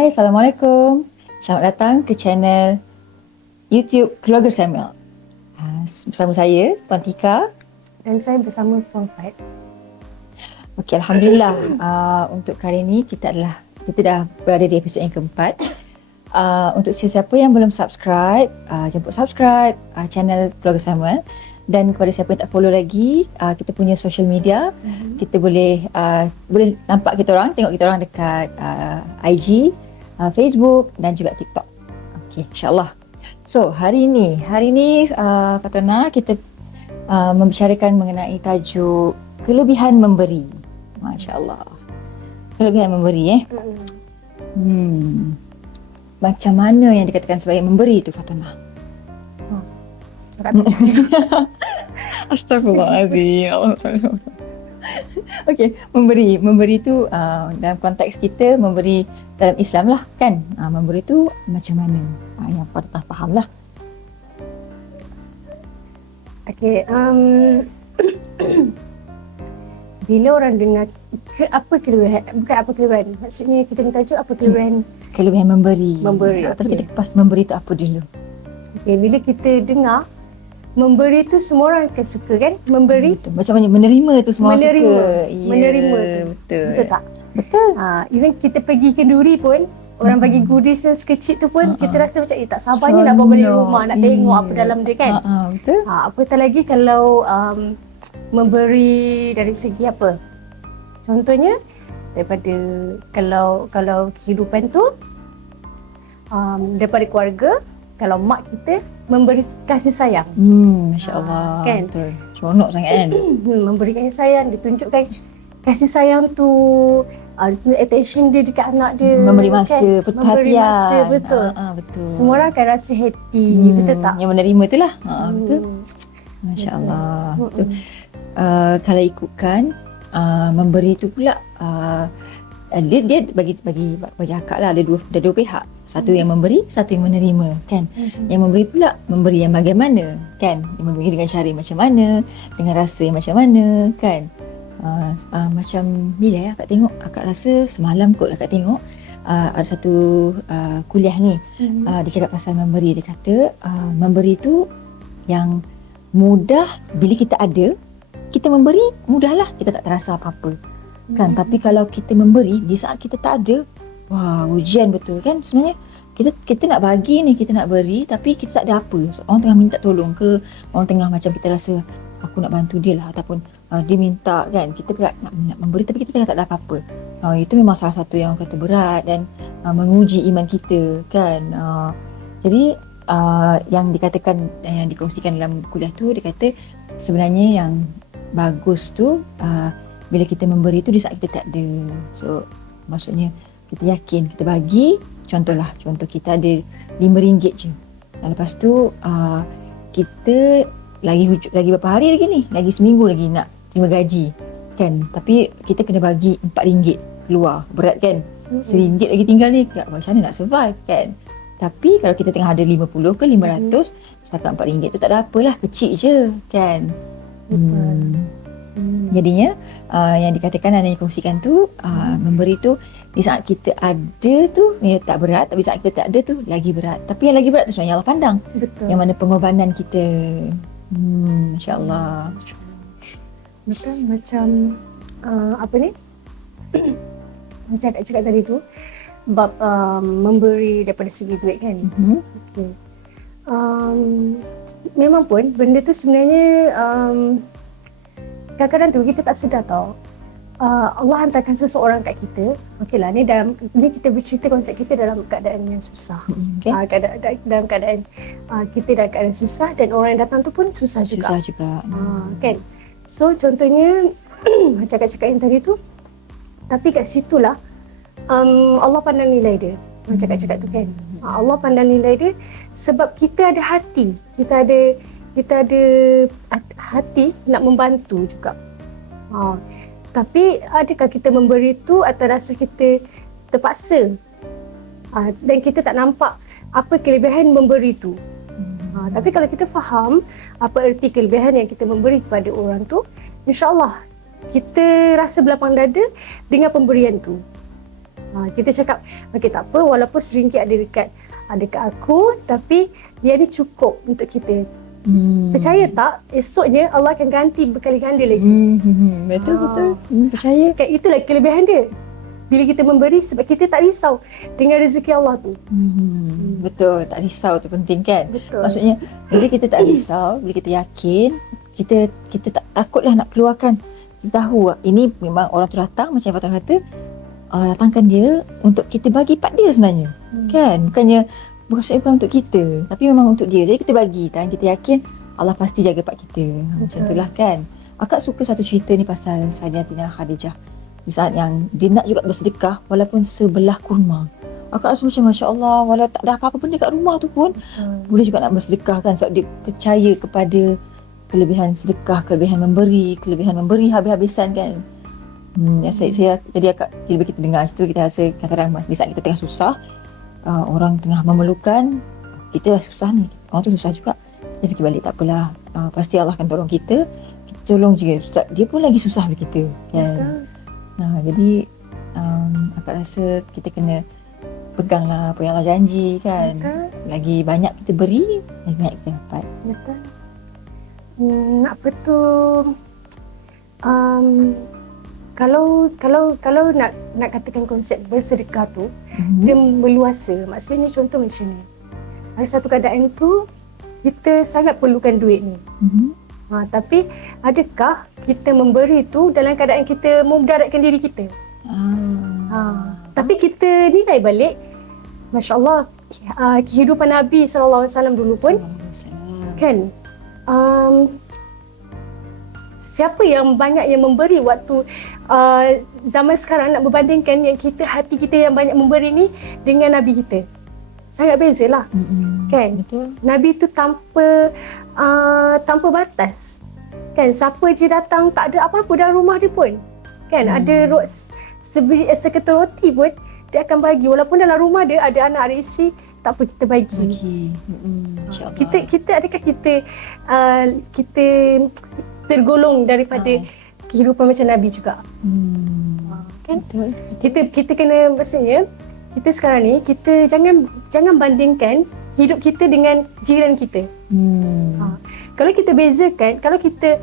Hai, Assalamualaikum. Selamat datang ke channel YouTube Keluarga Samuel. Bersama saya, Puan Tika. Dan saya bersama Puan Fat. Okey, Alhamdulillah. Untuk kali ini kita dah berada di episod yang keempat. Untuk sesiapa yang belum subscribe, jemput subscribe channel Keluarga Samuel. Dan kepada siapa yang tak follow lagi, kita punya social media. Kita boleh nampak kita orang, tengok kita orang dekat IG, Facebook dan juga TikTok. Okey, insyaAllah. So, hari ini Fatona, kita membicarakan mengenai tajuk kelebihan memberi. Masya Allah. Kelebihan memberi Macam mana yang dikatakan sebagai memberi itu, Fatona? Astaghfirullahaladzim. Okey, memberi itu dalam konteks kita, memberi dalam Islam lah kan. Memberi itu macam mana? Yang Fatona faham lah. Okey, bila orang dengar apa kelebihan, bukan apa kelebihan, maksudnya kita ni tajuk apa kelebihan Kelebihan memberi. Tapi okay. kita kupas memberi itu apa dulu. Okey, bila kita dengar memberi tu semua orang akan suka kan? Memberi. Betul. Macam mana menerima tu semua orang suka. Menerima tu. Betul tak? Betul. Even kita pergi kenduri pun, orang bagi goodies yang sekecil tu pun kita rasa macam tak sabarnya nak bawa balik rumah, nak tengok apa dalam dia kan. Betul. Apatah lagi kalau memberi dari segi apa? Contohnya daripada kalau kehidupan tu daripada keluarga, kalau mak kita memberi kasih sayang. Masya-Allah. Kan? Betul. Seronok sangat kan? Memberi kasih sayang, ditunjukkan kasih sayang tu, attention dia dekat anak dia. Memberi masa, kan? perhatian. Memberi masa, betul. Betul. Semua orang akan rasa happy, betul tak? Yang menerima itulah. Betul. Masya-Allah. Betul. Kalau ikutkan memberi tu pula dia bagi akak lah, ada dua pihak. Satu yang memberi, satu yang menerima kan. Yang memberi pula memberi yang bagaimana kan, yang memberi dengan cara macam mana, dengan rasa yang macam mana kan. Macam bila akak rasa semalam kot akak tengok ada satu kuliah ni, dia cakap pasal memberi. Dia kata memberi tu yang mudah bila kita ada, kita memberi mudahlah, kita tak terasa apa-apa kan. Tapi kalau kita memberi di saat kita tak ada, wah, ujian betul kan. Sebenarnya kita nak bagi ni, kita nak beri, tapi kita tak ada apa. So, orang tengah minta tolong ke, orang tengah macam kita rasa aku nak bantu dia lah, ataupun dia minta kan, kita pula nak memberi tapi kita tengah tak ada apa-apa. Itu memang salah satu yang orang kata berat dan menguji iman kita kan. Jadi yang dikatakan, yang dikongsikan dalam kuliah tu, dia kata sebenarnya yang bagus tu bila kita memberi tu di saat kita tak ada. So maksudnya kita yakin, kita bagi. Contoh kita ada RM5 je. Dan lepas tu kita lagi berapa hari lagi ni? Lagi seminggu lagi nak terima gaji kan. Tapi kita kena bagi RM4 keluar. Berat kan? RM1 lagi tinggal ni, macam mana nak survive kan? Tapi kalau kita tengah ada 50 ke 500, setakat RM4 tu tak ada apalah, kecil je kan. Jadinya yang dikatakan dan yang dikongsikan tu, memberi tu di saat kita ada tu tak berat, tapi saat kita tak ada tu lagi berat. Tapi yang lagi berat tu sebenarnya Allah pandang. Betul. Yang mana pengorbanan kita. Masya-Allah. Betul. Macam apa ni? Macam nak cakap tadi tu, bab memberi daripada segi duit kan. Okay. Memang pun benda tu sebenarnya kadang-kadang tu kita tak sedar tau. Allah hantarkan seseorang kat kita. Okeylah, ni kita bercerita konsep kita dalam keadaan yang susah. Dalam keadaan kita dalam keadaan susah, dan orang yang datang tu pun susah juga. Kan? So contohnya macam cakap yang tadi tu, tapi kat situlah Allah pandang nilai dia. Macam cakap tu kan. Allah pandang nilai dia sebab kita ada hati. Kita ada hati nak membantu juga. Tapi adakah kita memberi tu atau rasa kita terpaksa? Dan kita tak nampak apa kelebihan memberi tu. Tapi kalau kita faham apa erti kelebihan yang kita memberi kepada orang tu, insya-Allah kita rasa berlapang dada dengan pemberian tu. Kita cakap, okey tak apa, walaupun RM1 ada dekat aku, tapi dia ni cukup untuk kita. Percaya tak, esoknya Allah akan ganti berkali ganda lagi. Betul. Percaya. Kan itulah kelebihan dia. Bila kita memberi, sebab kita tak risau dengan rezeki Allah tu. Betul, tak risau tu penting kan. Betul. Maksudnya bila kita tak risau, bila kita yakin, kita tak takutlah nak keluarkan. Kita tahu ini memang orang tu datang, macam Fatul kata, datangkan dia untuk kita bagi part dia sebenarnya. Kan? Bukan untuk kita, tapi memang untuk dia. Jadi kita bagi dan kita yakin Allah pasti jaga part kita. Macam itulah kan. Akak suka satu cerita ni pasal Sayyidatina Khadijah. Di saat yang dia nak juga bersedekah walaupun sebelah kurma. Akak rasa macam Masya Allah, walau tak ada apa-apa benda kat rumah tu pun boleh juga nak bersedekah kan, sebab dia percaya kepada kelebihan sedekah, kelebihan memberi habis-habisan kan. Saya tadi akak, bila kita dengar situ, kita rasa kadang-kadang di saat kita tengah susah, orang tengah memerlukan, kita dah susah ni, orang tu susah juga, kita fikir balik tak apalah, pasti Allah akan tolong kita tolong juga Ustaz, dia pun lagi susah dari kita kan. Jadi akak rasa kita kena peganglah apa yang Allah janji kan. Lagi banyak kita beri, lagi banyak kita dapat. Betul. Apa tu, kalau nak katakan konsep bersedekah tu, dia meluasa. Maksudnya contoh macam ni, ada satu keadaan tu kita sangat perlukan duit ni, tapi adakah kita memberi tu dalam keadaan kita memudaratkan diri kita? Tapi kita nilai balik, Masya Allah, kehidupan Nabi SAW dulu pun kan, siapa yang banyak yang memberi waktu zaman sekarang, nak berbandingkan yang hati kita yang banyak memberi ni dengan Nabi kita, sangat beza lah. Kan? Betul. Nabi tu tanpa batas kan, siapa je datang, tak ada apa-apa dalam rumah dia pun kan, ada seketul roti pun dia akan bagi, walaupun dalam rumah dia ada anak, ada isteri, tak apa, kita bagi. Kita adakah kita tergolong daripada kehidupan macam Nabi juga? Kan? Kita kena, maksudnya kita sekarang ni, kita jangan bandingkan hidup kita dengan jiran kita. Kalau kita bezakan, kalau kita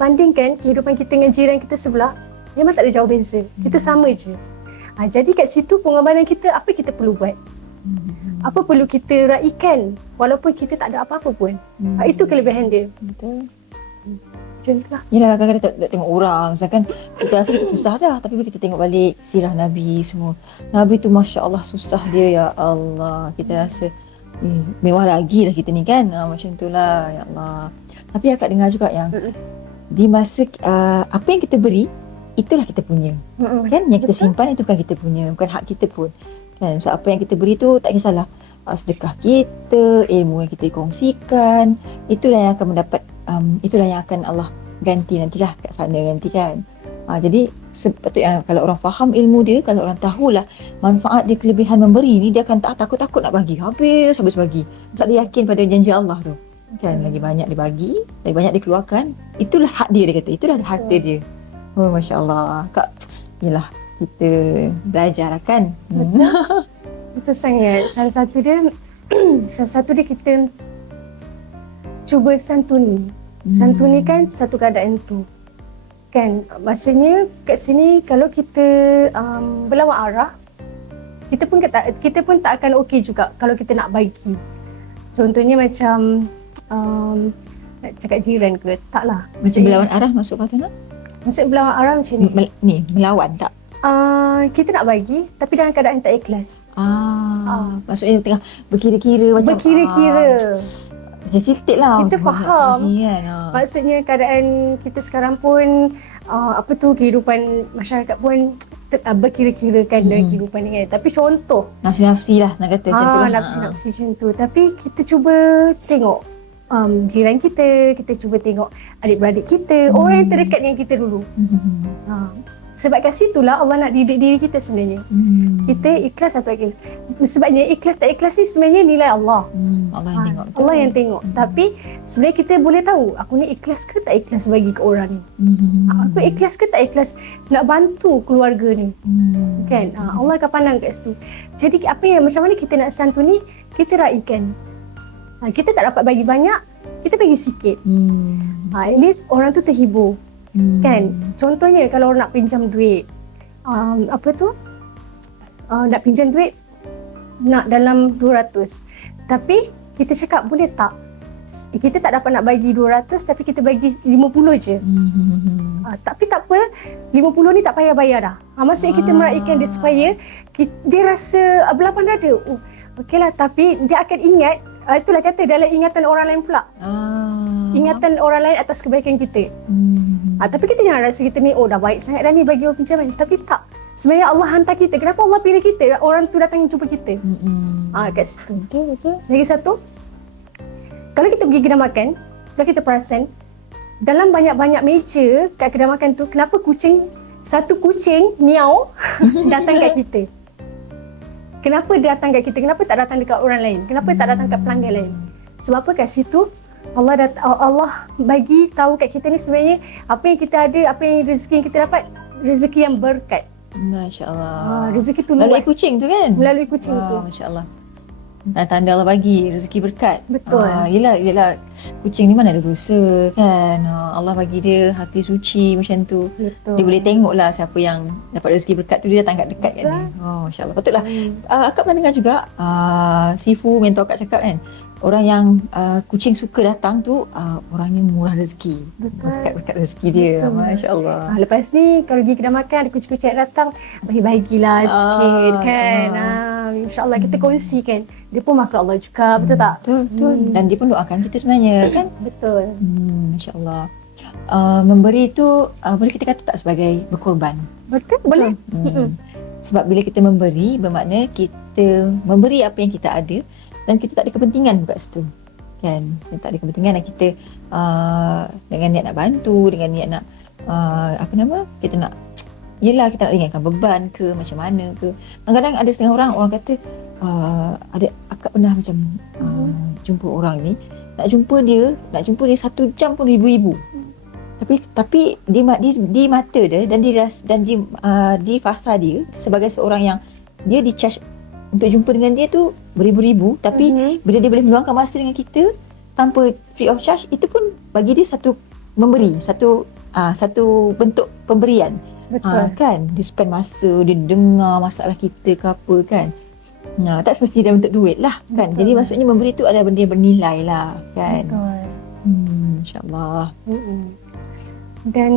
bandingkan kehidupan kita dengan jiran kita sebelah, memang tak ada jauh beza. Kita sama je. Jadi kat situ pengorbanan kita, apa kita perlu buat? Apa perlu kita raikan walaupun kita tak ada apa-apa pun. Itu kelebihan dia. Betul. Macam itulah. Yelah, kadang-kadang tak tengok orang, sedangkan kita rasa kita susah dah, tapi bila kita tengok balik sirah Nabi semua, Nabi tu Masya Allah susah dia, ya Allah, kita rasa mewah lagi lah kita ni kan. Macam itulah, ya Allah. Tapi akak dengar juga yang di masa apa yang kita beri, itulah kita punya. Kan, yang kita simpan itu bukan kita punya, bukan hak kita pun kan. So apa yang kita beri tu tak kisahlah sedekah kita, ilmu yang kita kongsikan, itulah yang akan mendapat, itulah yang akan Allah ganti nantilah kat sana nanti kan. Jadi sepatutnya kalau orang faham ilmu dia, kalau orang tahulah manfaat dia, kelebihan memberi ni, dia akan tak takut-takut nak bagi, habis bagi, sebab dia yakin pada janji Allah tu kan. Lagi banyak dia bagi, lagi banyak dia keluarkan, itulah hak dia kata, itulah harta dia. Oh Masya Allah, Kak, yelah kita belajar lah kan. Betul sangat. Salah satu dia kita cuba santuni. Santuni kan satu keadaan tu kan. Maksudnya kat sini kalau kita berlawan arah, kita pun tak akan okey juga kalau kita nak bagi. Contohnya macam nak cakap jiran ke, taklah. Macam berlawan arah maksud Fatuna? Maksud berlawan arah macam ni. Melawan tak? Kita nak bagi tapi dalam keadaan tak ikhlas. Maksudnya tengah berkira-kira macam hesitate lah. Kita faham kan? Maksudnya keadaan kita sekarang pun kehidupan masyarakat pun berkira-kira kan dalam kehidupan ni kan. Tapi contoh nafsi-nafsi lah nak kata macam tu lah. Nafsi-nafsi macam tu. Tapi kita cuba tengok jiran kita cuba tengok adik-beradik kita, orang yang terdekat dengan kita dulu. Sebab kat situlah Allah nak didik diri kita sebenarnya. Kita ikhlas atau ikhlas. Sebabnya ikhlas tak ikhlas ni sebenarnya nilai Allah. Allah yang tengok. Allah yang tengok. Tapi sebenarnya kita boleh tahu aku ni ikhlas ke tak ikhlas bagi ke orang ni. Aku ikhlas ke tak ikhlas nak bantu keluarga ni. Kan? Allah akan pandang kat situ. Jadi apa yang macam mana kita nak santuni, kita raikan. Kita tak dapat bagi banyak, kita bagi sikit. At least orang tu terhibur. Kan? Contohnya kalau orang nak pinjam duit, nak pinjam duit nak dalam 200. Tapi kita cakap boleh tak? Kita tak dapat nak bagi 200 tapi kita bagi 50 je. Tapi tak apa, 50 ni tak payah bayar dah. Maksudnya kita meraihkan dia supaya dia rasa berlapang dada. Oh, okeylah, tapi dia akan ingat, itulah kata dalam ingatan orang lain pula. Ingatan orang lain atas kebaikan kita. Tapi kita jangan rasa kita ni, oh dah baik sangat dah ni bagi orang pinjaman. Tapi tak. Sebenarnya Allah hantar kita. Kenapa Allah pilih kita? Orang tu datang jumpa kita. Kat situ. Betul. Lagi satu, kalau kita pergi kedai makan, kalau kita perasan, dalam banyak-banyak meja kat kedai makan tu, kenapa satu kucing miau datang kat kita? Kenapa dia datang kat kita? Kenapa tak datang dekat orang lain? Kenapa tak datang kat pelanggan lain? Sebab apa? Kat situ Allah bagi tahu kat kita ni sebenarnya apa yang kita ada, apa yang rezeki yang kita dapat, rezeki yang berkat. Masya-Allah. Rezeki tu luas. Melalui kucing tu kan? Melalui kucing tu. Masya-Allah. Tanda Allah bagi rezeki berkat. Betul. Yelah kucing ni mana ada dosa kan. Allah bagi dia hati suci macam tu. Betul. Dia boleh tengok lah siapa yang dapat rezeki berkat tu, dia datang dekat kat dia. Masya-Allah. Patutlah. Akak pernah dengar juga Sifu mentor akak cakap kan, orang yang kucing suka datang tu orang yang murah rezeki. Berkat rezeki dia. Masya-Allah. Lepas ni kalau pergi kedai makan ada kucing-kucing datang, bagilah sikit kan. InsyaAllah kita kongsikan. Dia pun makhluk Allah juga, betul tak? Betul. Dan dia pun doakan kita sebenarnya kan? Betul. Masya-Allah. Memberi itu boleh kita kata tak sebagai berkorban? Betul. Boleh. Sebab bila kita memberi, bermakna kita memberi apa yang kita ada dan kita tak ada kepentingan kat situ. Kan? Kita tak ada kepentingan dan kita dengan niat nak bantu, dengan niat nak kita nak kita nak ringankan beban ke macam mana ke. Kadang-kadang ada setengah orang kata akak pernah macam jumpa orang ni, nak jumpa dia 1 jam pun ribu-ribu. Tapi di mata dia dan di fasa dia sebagai seorang yang dia di-charge untuk jumpa dengan dia tu beribu-ribu, tapi bila dia boleh meluangkan masa dengan kita tanpa free of charge, itu pun bagi dia satu memberi, satu bentuk pemberian. Betul. Kan dia spend masa, dia dengar masalah kita ke apa kan. Tak semestinya dalam bentuk duit lah kan. Betul. Jadi maksudnya memberi tu ada benda yang bernilai lah kan. Betul. InsyaAllah. Dan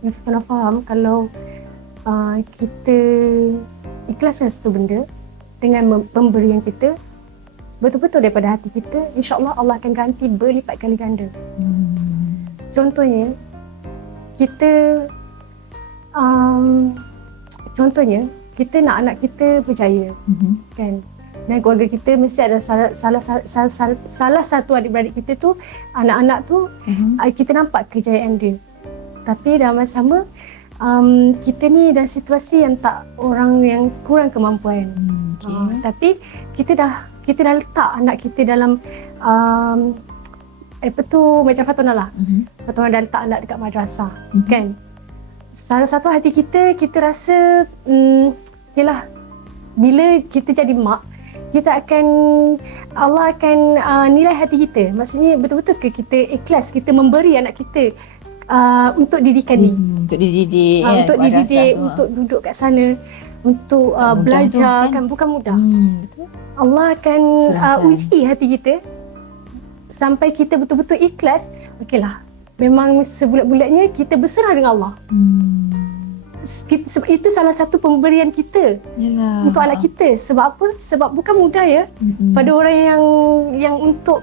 yang saya pernah faham, kalau kita ikhlaskan satu benda dengan pemberian kita betul-betul daripada hati kita, insyaAllah Allah akan ganti berlipat kali ganda. Contohnya kita nak anak kita berjaya, kan? Dan keluarga kita mesti ada salah satu adik-beradik kita tu, anak-anak tu kita nampak kejayaan dia. Tapi dalam masa sama kita ni dalam situasi yang tak, orang yang kurang kemampuan. Tapi kita dah letak anak kita dalam macam Fatona lah. Fatona dah letak anak dekat madrasah, kan? Salah satu hati kita rasa yalah, bila kita jadi mak, Allah akan nilai hati kita. Maksudnya betul-betul ke kita ikhlas kita memberi anak kita untuk didikan ni, untuk dididik, untuk duduk kat sana, untuk belajar kan, bukan mudah. Betul. Allah akan uji hati kita sampai kita betul-betul ikhlas. Okeylah, memang sebulat-bulatnya kita berserah dengan Allah. Itu salah satu pemberian kita. Yalah. Untuk anak kita. Sebab apa? Sebab bukan mudah ya pada orang yang untuk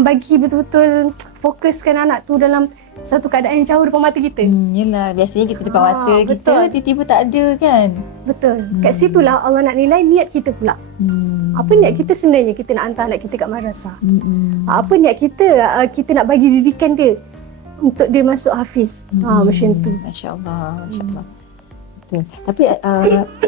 bagi betul-betul fokuskan anak tu dalam satu keadaan yang jauh depan mata kita. Yelah, biasanya kita depan mata kita, tiba-tiba tak ada kan. Betul. Kat situlah Allah nak nilai niat kita pula. Apa niat kita sebenarnya kita nak hantar anak kita kat madrasah? Apa niat kita nak bagi didikan dia? untuk dia masuk hafiz. Macam tu. Masya-Allah, masya-Allah. Betul. Tapi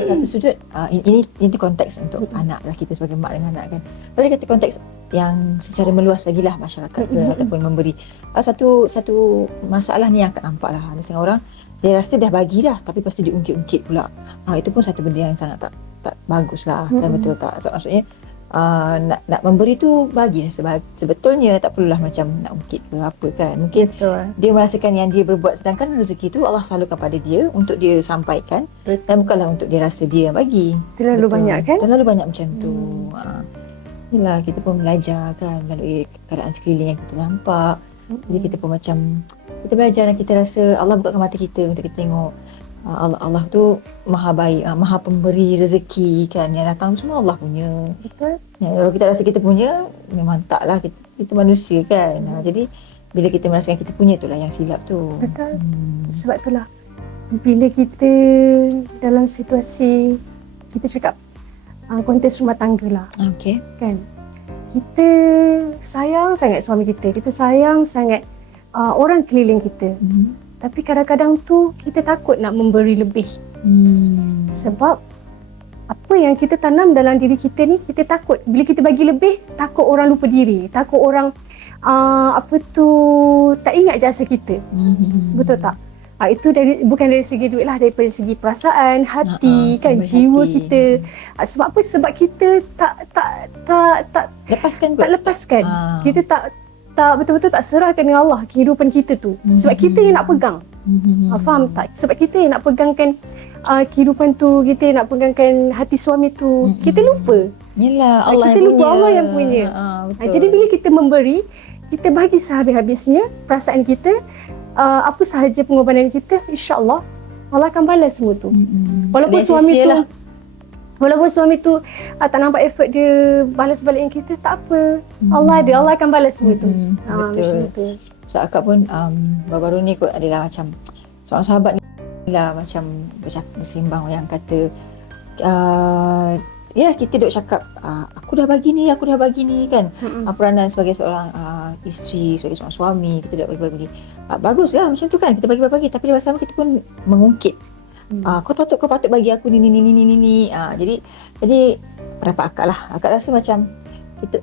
satu sudut ini konteks untuk anak lah, kita sebagai mak dengan anak kan. Kalau kata konteks yang secara meluas lagi lah masyarakat ke ataupun memberi. Satu masalah ni yang akan nampak lah. Ada setengah orang dia rasa dah bagilah tapi pasti diungkit-ungkit pula. Itu pun satu benda yang sangat tak bagus lah. Kan betul tak? So, maksudnya nak memberi tu bagilah sebetulnya, tak perlulah macam nak ungkit ke apa kan. Mungkin Betul. dia merasakan yang dia berbuat, sedangkan rezeki tu Allah salurkan pada dia untuk dia sampaikan. Betul. Dan bukanlah untuk dia rasa dia bagi. Terlalu banyak kan? Terlalu banyak macam tu. Yelah, kita pun belajar kan melalui keadaan sekeliling yang kita nampak. Jadi kita pun macam kita belajar dan kita rasa Allah bukakan mata kita untuk kita tengok Allah tu maha baik, maha pemberi rezeki kan. Yang datang tu semua Allah punya. Betul. Kalau kita rasa kita punya, memang taklah, kita manusia kan. Jadi bila kita merasakan kita punya, itulah yang silap tu. Betul. Sebab itulah bila kita dalam situasi, kita cakap konteks rumah tangga lah. Okay. Kan, kita sayang sangat suami kita sayang sangat orang keliling kita. Tapi kadang-kadang tu kita takut nak memberi lebih. Sebab apa yang kita tanam dalam diri kita ni, kita takut bila kita bagi lebih, takut orang lupa diri, takut orang tak ingat jasa kita. Betul tak? Itu bukan dari segi duit lah, daripada segi perasaan, hati, kan, jiwa hati kita. Sebab apa? Sebab kita tak lepaskan. Kita tak betul-betul tak serahkan dengan Allah kehidupan kita tu. Sebab kita yang nak pegang. Faham tak? Sebab kita yang nak pegangkan kehidupan tu, kita yang nak pegangkan hati suami tu. Kita lupa. Yelah, Allah kita yang lupa punya. Allah yang punya. Jadi bila kita memberi, kita bagi sehabis-habisnya perasaan kita, apa sahaja pengorbanan kita, insya-Allah Allah akan balas semua tu. Walaupun suami tu tak nampak effort dia balas balik yang kita, tak apa. Allah akan balas semua tu. Betul. So akak pun baru-baru ni kot adalah macam seorang sahabat ni lah macam bersembang yang kata yalah, kita duk cakap aku dah bagi ni kan. Peranan sebagai seorang isteri, sebagai seorang suami, kita dah bagi. Baguslah macam tu kan, kita bagi. Tapi di masa sama kita pun mengungkit. Kau patut bagi aku ni. Jadi pendapat akak lah. Akak rasa macam kita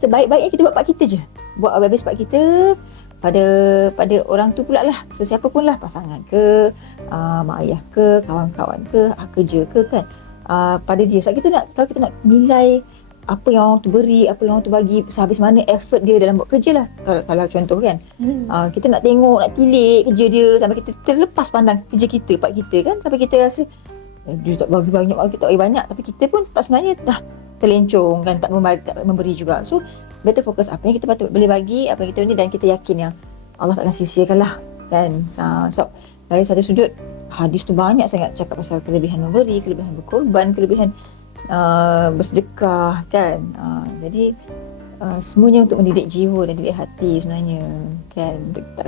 sebaik-baiknya kita buat part kita je. Buat habis part kita pada orang tu pula lah. So siapa pun lah, pasangan ke, mak ayah ke, kawan-kawan ke, kerja ke kan. Pada dia. Sebab kalau kita nak nilai apa yang orang tu beri, apa yang orang tu bagi, sehabis mana effort dia dalam buat kerja lah. Kalau contoh kan, kita nak tengok, nak tilik kerja dia sampai kita terlepas pandang kerja kita, part kita kan, sampai kita rasa dia tak bagi banyak, tak bagi banyak, tapi kita pun tak sebenarnya dah terlencong kan, tak memberi juga. So better fokus apa yang kita patut boleh bagi, apa yang kita ni, dan kita yakin yang Allah takkan sia-siakan lah kan. So dari satu sudut, hadis tu banyak sangat cakap pasal kelebihan memberi, kelebihan berkorban, kelebihan bersedekah kan. Jadi semuanya untuk mendidik jiwa dan didik hati sebenarnya kan. Tak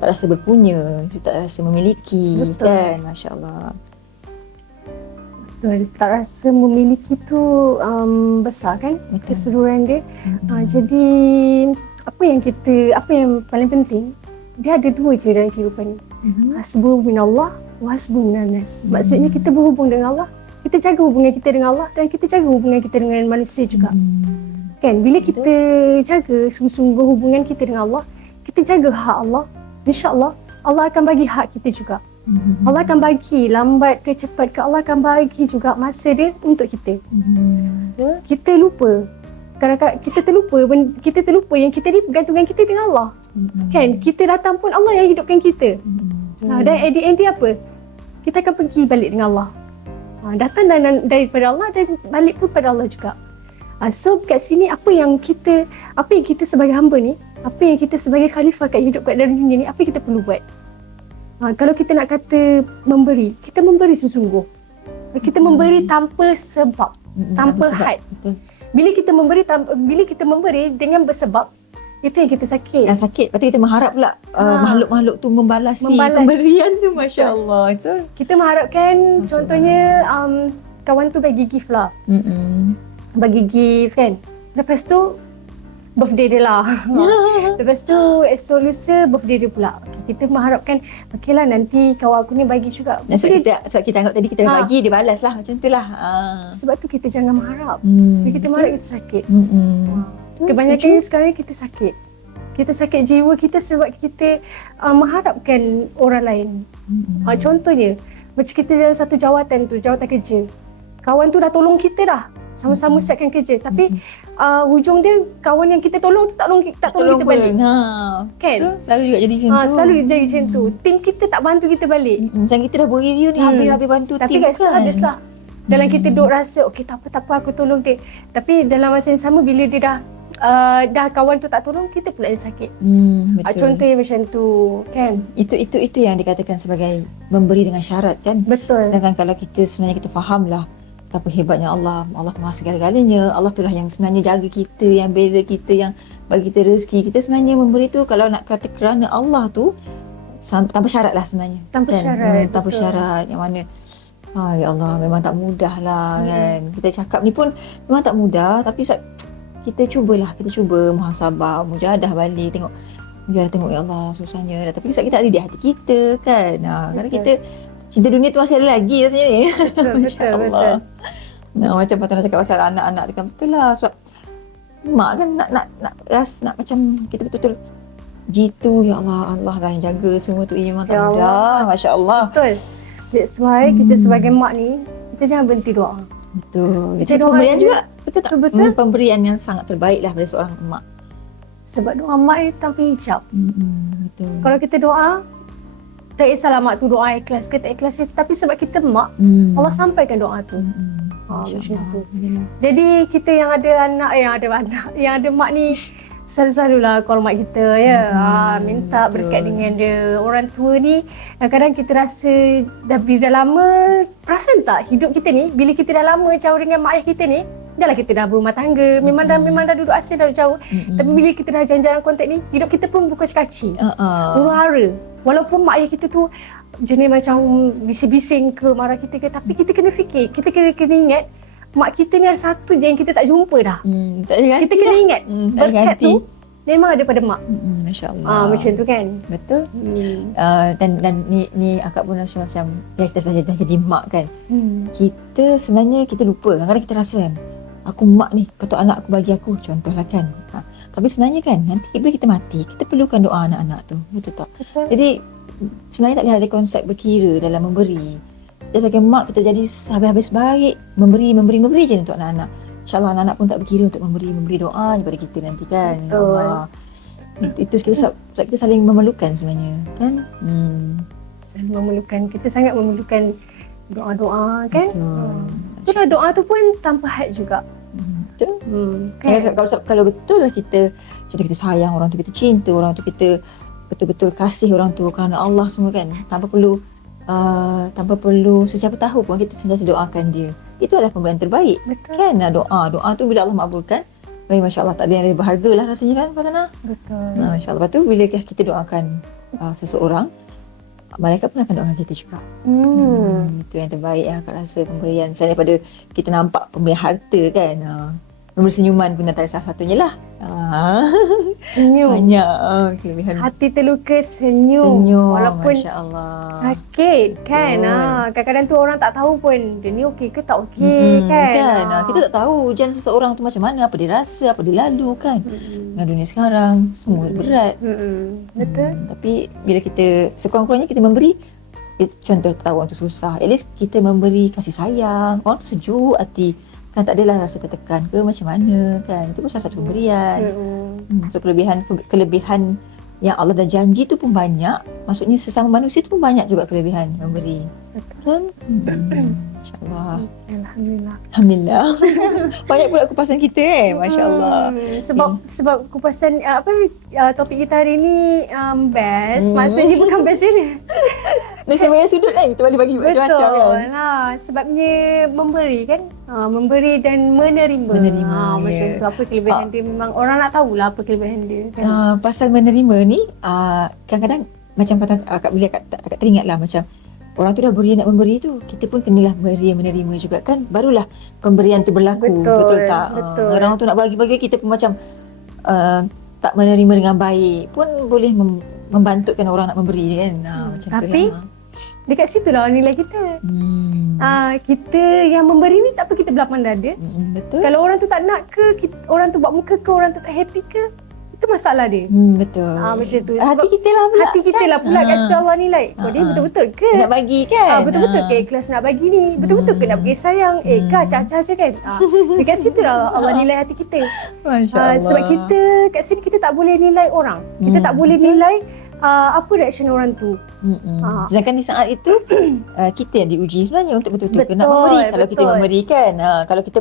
rasa berpunya, tak rasa memiliki. Betul. Kan, masya-Allah. Betul, tak rasa memiliki tu besar kan. Betul. Keseluruhan dia. Jadi apa yang paling penting, dia ada dua je dalam kehidupan ni. Hasbu minallah wa hasbu minan nas. Maksudnya kita berhubung dengan Allah, kita jaga hubungan kita dengan Allah, dan kita jaga hubungan kita dengan manusia juga. Kan, bila kita jaga sungguh-sungguh hubungan kita dengan Allah, kita jaga hak Allah, insya-Allah Allah akan bagi hak kita juga. Allah akan bagi, lambat ke cepat ke, Allah akan bagi juga masa dia untuk kita. Kita lupa. Kadang-kadang kita terlupa yang kita ni bergantungan kita dengan Allah. Kan, kita datang pun Allah yang hidupkan kita. Dan at the end dia apa? Kita akan pergi balik dengan Allah. Datang daripada Allah dan balik pun pada Allah juga. So kat sini apa yang kita sebagai hamba ni, apa yang kita sebagai khalifah kat hidup kat dalam dunia ni, apa yang kita perlu buat? Kalau kita nak kata memberi, kita memberi sesungguh. Kita memberi tanpa sebab, tanpa had. Bila kita memberi dengan bersebab, itu yang kita sakit. Yang sakit. Lepas tu kita mengharap pula makhluk-makhluk tu membalas pemberian tu. Masya Allah. Itu. Kita mengharapkan, contohnya kawan tu bagi gift lah. Bagi gift kan. Lepas tu birthday dia lah. Lepas tu esok lusa birthday dia pula. Kita mengharapkan okeylah nanti kawan aku ni bagi juga. Dan sebab kita anggap tadi kita bagi, dia balas lah macam tu lah. Sebab tu kita jangan mengharap. Bila kita mengharap kita sakit. Kebanyakan sekarang kita sakit. Kita sakit jiwa kita sebab kita mengharapkan orang lain. Contohnya macam kita dalam satu jawatan kerja. Kawan tu dah tolong kita dah. Sama-sama siapkan kerja. Tapi hujung dia kawan yang kita tolong tu tak tolong kita balik. Kan? Betul? Selalu juga jadi macam tu. Selalu jadi macam tu. Tim kita tak bantu kita balik. Macam kita dah beri ni habis-habis bantu tapi tim kan. Tapi habis lah. Dalam kita duk rasa okey tak apa aku tolong dia. Tapi dalam masa yang sama bila dia dah kawan tu tak tolong, kita pula yang sakit. Betul. Contohnya macam tu kan. Itu yang dikatakan sebagai memberi dengan syarat kan. Betul. Sedangkan kalau sebenarnya kita fahamlah betapa hebatnya Allah tu maha segala-galanya. Allah tu lah yang sebenarnya jaga kita, yang bela kita, yang bagi kita rezeki. Kita sebenarnya memberi tu kalau nak kata kerana Allah tu tanpa syarat lah sebenarnya. Tanpa kan? syarat. Tanpa syarat yang mana ya Allah memang tak mudah lah kan. Kita cakap ni pun memang tak mudah, tapi kita cuba muhasabah, mujahadah balik, tengok ya Allah susahnya. Tapi kita ada di hati kita kan. Kerana kita cinta dunia tu masih ada lagi rasanya ni. Betul. Macam Patut nak cakap pasal anak-anak tu kan, betul lah. Sebab mak kan nak macam kita betul-betul jitu, ya Allah lah yang jaga semua tu. Memang tak mudah, Masya Allah. Betul. That's why kita sebagai mak ni, kita jangan berhenti doa. Betul. Itu pemberian juga. Betul tak? Betul. Pemberian yang sangat terbaik lah dari seorang mak. Sebab doa mak ni tanpa hijab. Betul. Kalau kita doa, tak kisahlah mak tu doa ikhlas ke tak ikhlas ke, tapi sebab kita mak, Allah sampaikan doa tu. Macam tu. Jadi kita yang ada anak, yang ada mak ni, selalulah call mak kita minta berkat dengan dia. Orang tua ni kadang-kadang kita rasa dah lama, perasan tak hidup kita ni, bila kita dah lama jauh dengan mak ayah kita ni, dah lah kita dah berumah tangga, memang dah duduk asing, dah jauh. Tapi bila kita dah jarang kontak ni, hidup kita pun berkaci-kaci, huru-hara. Walaupun mak ayah kita tu jenis macam bising-bising ke, marah kita ke, tapi kita kena fikir, kita kena ingat mak kita ni ada satu je yang kita tak jumpa dah. Kita kena ingat berkat tu memang ada pada mak. Masya Allah. Macam tu kan. Betul. Dan ni akak pun rasa macam kita dah jadi mak kan. Kita sebenarnya kita lupa. Kadang-kadang kita rasa kan, aku mak ni, patut anak aku bagi aku, contohlah kan. Tapi sebenarnya kan, nanti bila kita mati, kita perlukan doa anak-anak tu. Betul tak? Betul. Jadi sebenarnya tak boleh ada konsep berkira dalam memberi. Kita sebagai mak, kita jadi habis-habis baik, memberi je untuk anak-anak. InsyaAllah anak-anak pun tak berkira untuk memberi doa kepada kita nanti kan. Itu sebab kita saling memerlukan sebenarnya kan. Saling memerlukan, kita sangat memerlukan doa-doa kan. Itulah doa tu pun tanpa had juga. Betul. Kan? Kalau betul lah kita sayang orang tu, kita cinta orang tu, kita betul-betul kasih orang tu kerana Allah semua kan, tanpa perlu sesiapa tahu pun kita sentiasa doakan dia. Itu adalah pemberian terbaik. Betul. Kan doa tu bila Allah makbulkan, Masya Allah, tak ada yang lebih berharga lah rasanya kan Fatana. Betul. Masya Allah. Lepas tu bila kita doakan seseorang, malaikat pun akan doakan kita juga. Itu yang terbaik yang akan rasa pemberian. Selain daripada kita nampak pemberian harta kan, memberi senyuman pun antara salah satunya lah. Senyum. Banyak kelebihan. Hati terluka, senyum. Walaupun Masya Allah, sakit kan. Kadang-kadang tu orang tak tahu pun dia ni okey ke tak okey kan. Kita tak tahu ujian seseorang tu macam mana, apa dia rasa, apa dia lalu kan. Dengan dunia sekarang semua berat. Betul. Tapi bila kita sekurang-kurangnya kita memberi, contoh tahu orang tu susah, at least kita memberi kasih sayang, orang tu sejuk hati kan, tak adalah rasa tertekan ke macam mana kan. Itu pun salah satu pemberian. So kelebihan yang Allah dah janji tu pun banyak. Maksudnya sesama manusia tu pun banyak juga kelebihan memberi. Kan? InsyaAllah. Alhamdulillah. Banyak pula kupasan kita Masya Allah. Sebab kupasan topik kita hari ni best. Maksudnya bukan best je. Dari banyak sudut kan kita boleh bagi macam-macam kan. Betul lah. Sebabnya memberi kan. Memberi dan menerima. Macam tu. Apa kelebihan dia, memang orang nak tahulah apa kelebihan dia kan. Pasal menerima ni, kadang-kadang macam akak teringat lah, macam orang tu dah beri nak memberi tu, kita pun kenalah beri menerima juga kan. Barulah pemberian tu berlaku. Betul tak? Betul. Orang tu nak bagi-bagi, kita pun macam tak menerima dengan baik pun boleh membantukan orang nak memberi kan. Macam Tapi tu lah. dekat situ lah nilai kita. Kita yang memberi ni tak apa kita belakang dada. Betul. Kalau orang tu tak nak ke, orang tu buat muka ke, orang tu tak happy ke, itu masalah dia. Betul. Macam tu. Hati kita lah pula. Hati kita lah pula kat situ Allah nilai. Dia betul-betul ke? Nak bagi kan? Betul-betul ke ikhlas nak bagi ni? Betul-betul ke nak bagi sayang? Kah caca je kan? Dekat situ lah Allah nilai hati kita. Masya Allah. Sebab kita kat sini kita tak boleh nilai orang. Kita tak boleh nilai apa reaction orang tu. Sedangkan di saat itu kita yang diuji sebenarnya untuk betul-betul nak memberi. Kalau kita memberikan, kalau kita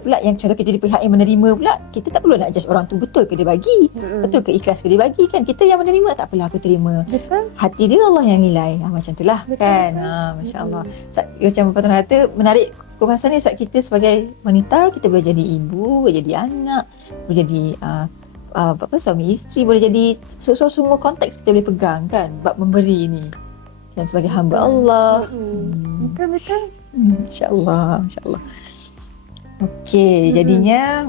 pula yang contoh kita di pihak yang menerima pula, kita tak perlu nak judge orang tu betul ke dia bagi, betul ke ikhlas ke dia bagi kan. Kita yang menerima, tak apalah aku terima. Betul. Hati dia Allah yang nilai. Macam itulah kan. Masya Allah. Macam Patut kata menarik perbahasan ni sebab kita sebagai wanita, kita boleh jadi ibu, boleh jadi anak, boleh jadi suami isteri, boleh jadi semua konteks kita boleh pegang kan bab memberi ni dan sebagai hamba Allah. Betul. InsyaAllah. Okey, jadinya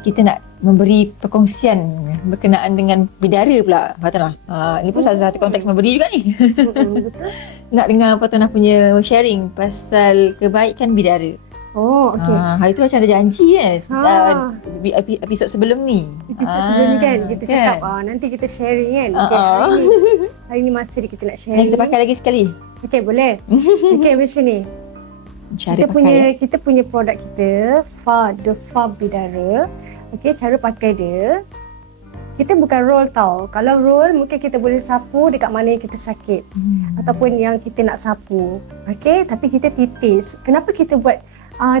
kita nak memberi perkongsian berkenaan dengan bidara pula Fatanah. Ini pun salah satu konteks memberi juga ni. Betul. Nak dengar Fatanah punya sharing pasal kebaikan bidara. Okey. Hari tu macam ada janji kan. Episod sebelum ni. Episod sebelum ni kan kita cakap nanti kita sharing kan. Hari ni masa kita nak sharing. Kita pakai lagi sekali. Okey, boleh. Okey, macam ni. Kita punya produk kita The Fa Bidara. Okey, cara pakai dia, kita bukan roll tau. Kalau roll mungkin kita boleh sapu dekat mana yang kita sakit ataupun yang kita nak sapu. Okey, tapi kita titis. Kenapa kita buat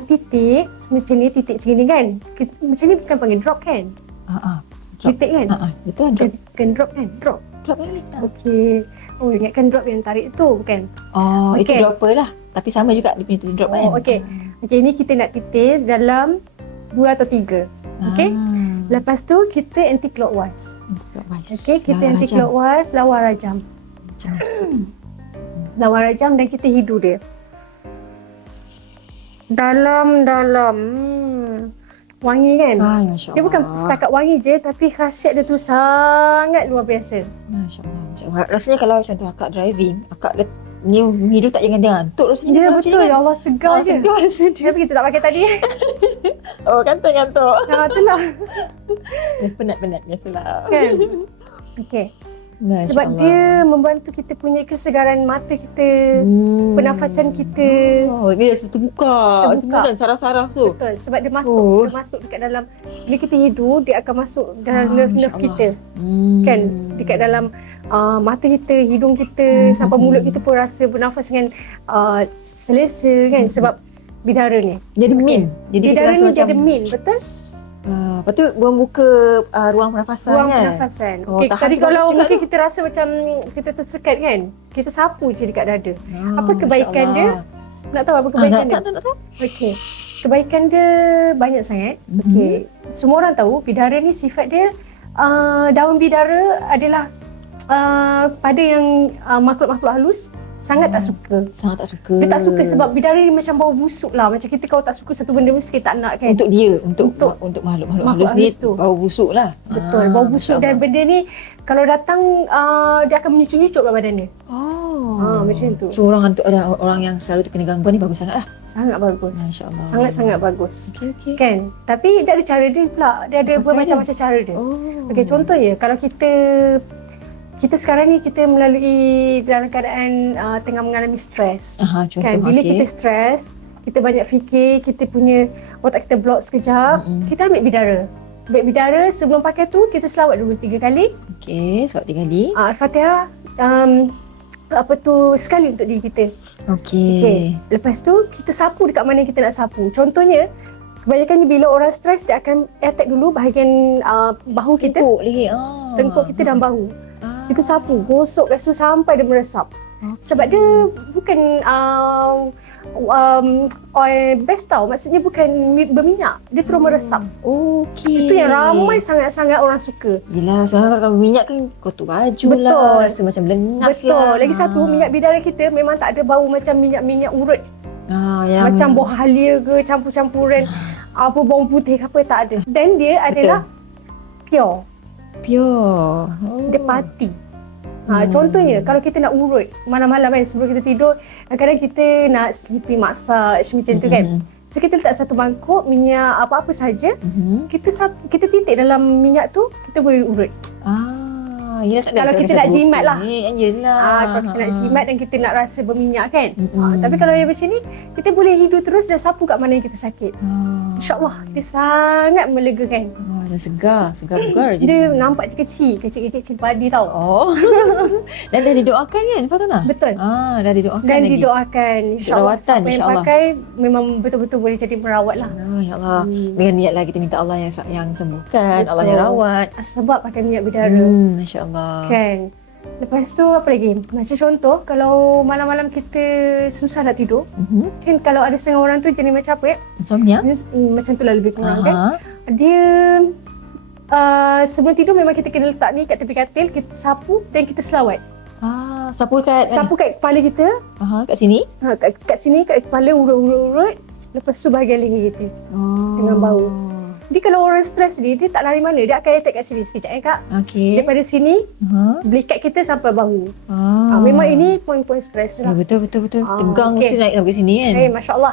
titik macam ni, titik macam ni kan? Macam ni bukan panggil drop kan? Titik kan? Betul, drop. Bukan drop kan? Drop ni. Okey. Ingatkan drop yang tarik tu bukan? Itu dropper lah. Tapi sama juga dia punya tu drop kan? Okey, ni kita nak titis dalam 2 atau 3. Okey? Lepas tu kita anti-clockwise. Okey, kita anti-clockwise, lawa rajam. Lawa rajam dan kita hidu dia. Dalam wangi kan? Masya Allah. Dia bukan setakat wangi je, tapi khasiat dia tu sangat luar biasa. Masya Allah. Rasanya kalau contoh akak driving, akak ni hidup tak jangan ngantuk rasanya. Ya betul, ya Allah segar je. Segar rasanya. Tapi kita tak pakai tadi. Ngantuk. Itulah. Penat-penat biasalah. Kan? Okey. Sebab dia membantu kita punya kesegaran mata kita, pernafasan kita. Dia terbuka. Semua kan saraf-saraf tu. Betul, sebab dia masuk dekat dalam, bila kita hidup, dia akan masuk dalam nerve kita. Kan, dekat dalam mata kita, hidung kita, sampai mulut kita pun rasa bernafas dengan selesa kan, sebab bidara ni. Jadi min. Bidara ni jadi min, betul? Lepas tu membuka ruang pernafasan ruang kan? pernafasan. Okay, tadi kalau mungkin kita rasa macam kita tersekat kan, kita sapu je dekat dada. Apa kebaikan dia? Nak tahu apa kebaikan dia? Nak tahu. Okey. Kebaikan dia banyak sangat. Okey. Semua orang tahu bidara ni sifat dia, daun bidara adalah pada yang makhluk-makhluk halus sangat tak suka. Sangat tak suka. Dia tak suka sebab bidara ni macam bau busuk lah. Macam kita kalau tak suka satu benda mesti kita tak nak kan. Untuk dia, untuk makhluk-makhluk halus ni bau busuk lah. Betul, bau busuk dan benda ni kalau datang dia akan menyucuk-nyucuk kat badan dia. Macam tu. So ada orang yang selalu terkena gangguan ni bagus sangat lah. Sangat bagus. Masya-Allah. Sangat-sangat bagus. Okey. Kan? Tapi dia ada cara dia pula. Dia ada bermacam-macam cara dia. Okey, contohnya kalau kita sekarang ni kita melalui dalam keadaan tengah mengalami stres. Kan? Bila kita stres, kita banyak fikir, kita punya otak kita block sekejap, kita ambil bidara. Ambil bidara, sebelum pakai tu kita selawat dulu 3 kali. Okey, selawat 3 kali. Al-Fatihah sekali untuk diri kita. Okey. Lepas tu kita sapu dekat mana kita nak sapu. Contohnya, kebanyakan bila orang stres dia akan attack dulu bahagian bahu kita. Tengkuk kita dan bahu. Kita sapu, gosok kat situ sampai dia meresap. Sebab dia bukan oil base tau. Maksudnya bukan berminyak. Dia terus meresap. Okey. Itu yang ramai sangat-sangat orang suka. Yelah, sekarang kalau minyak kan kotor baju lah. Rasa macam lengas lah. Betul. Lagi satu, minyak bidara kita memang tak ada bau macam minyak-minyak urut Yang Macam buah halia ke, campur-campuran apa bawang putih ke apa, tak ada. Dan dia adalah pure. pure. Dia pati. Contohnya kalau kita nak urut malam-malam kan sebelum kita tidur, kadang-kadang kita nak sleepy massage macam tu kan. So kita letak satu mangkuk minyak apa-apa saja, kita titik dalam minyak tu, kita boleh urut. Yelah, tak ada Kalau kita nak jimat lah. Yelah. Kalau kita nak jimat dan kita nak rasa berminyak kan. Tapi kalau yang macam ni, kita boleh hidu terus dan sapu kat mana yang kita sakit. InsyaAllah, dia sangat melegakan. Dah segar bugar je. Dia nampak kecil padi tau. Dan dah didoakan kan Fatona? Betul. Dah didoakan Dan lagi. didoakan insyaAllah Rawatan, siapa yang insyaAllah. pakai memang betul-betul boleh jadi perawat lah. Ya Allah. Dengan niatlah kita minta Allah yang sembuhkan, Allah yang rawat. Sebab pakai minyak bidara. Masya Allah. Kan. Lepas tu apa lagi? Macam contoh kalau malam-malam kita susah nak tidur, kan kalau ada setengah orang tu jenis macam apa ya? Insomnia? Macam tu lah lebih kurang kan. Dia sebelum tidur memang kita kena letak ni kat tepi katil, kita sapu dan kita selawat. Sapu kat kepala kita. Kat sini? Kat sini, kat kepala, urut-urut. Lepas tu bahagian leher kita. Dengan bau. Jadi kalau orang stres ni, dia tak lari mana. Dia akan attack kat sini sekejap Kak. Okey. Daripada sini, belikat kita sampai bahu. Memang ini poin-poin stres lah. Betul. Tegang mesti naik sampai sini kan. Masya Allah.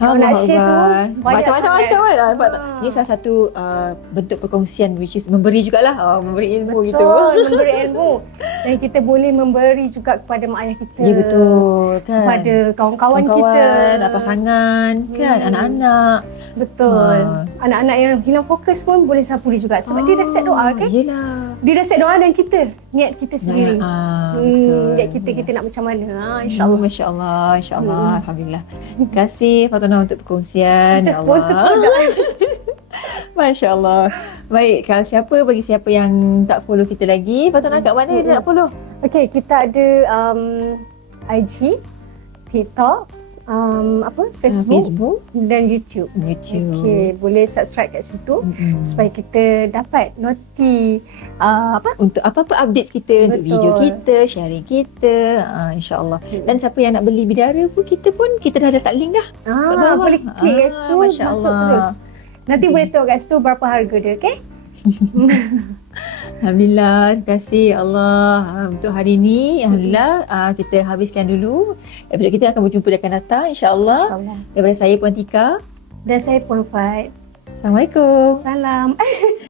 Kalau nak share tu, macam-macam kan. Ini salah satu bentuk perkongsian, which is memberi jugalah. Memberi ilmu gitu. Memberi ilmu. Dan kita boleh memberi juga kepada mak ayah kita. Ya betul kan. Kepada kawan-kawan kita. Pasangan kan, anak-anak. Betul. Anak-anak yang hilang fokus pun boleh sapu dia juga. Sebab dia dah set doa kan. Yelah. Dia dah set doa dan kita, niat kita sendiri. Betul. Niat kita nak macam mana. InsyaAllah. InsyaAllah. Alhamdulillah. Terima kasih Fatona untuk perkongsian. Ya Allah. Masya Allah. Baik, kalau bagi siapa yang tak follow kita lagi, Fatona kat mana dia nak follow? Okay, kita ada IG, TikTok, Facebook dan YouTube. Okay, boleh subscribe kat situ supaya kita dapat untuk apa-apa updates kita, untuk video kita, sharing kita, insya-Allah. Dan siapa yang nak beli bidara pun kita dah letak link dah. Boleh klik kat situ, masuk terus. Nanti boleh tengok kat situ berapa harga dia, okey? Alhamdulillah, terima kasih Allah. Untuk hari ini, Alhamdulillah, kita habiskan dulu. Episod kita akan berjumpa di akan datang, insya-Allah. Daripada saya Puan Tika dan saya Puan Fat. Assalamualaikum. Salam.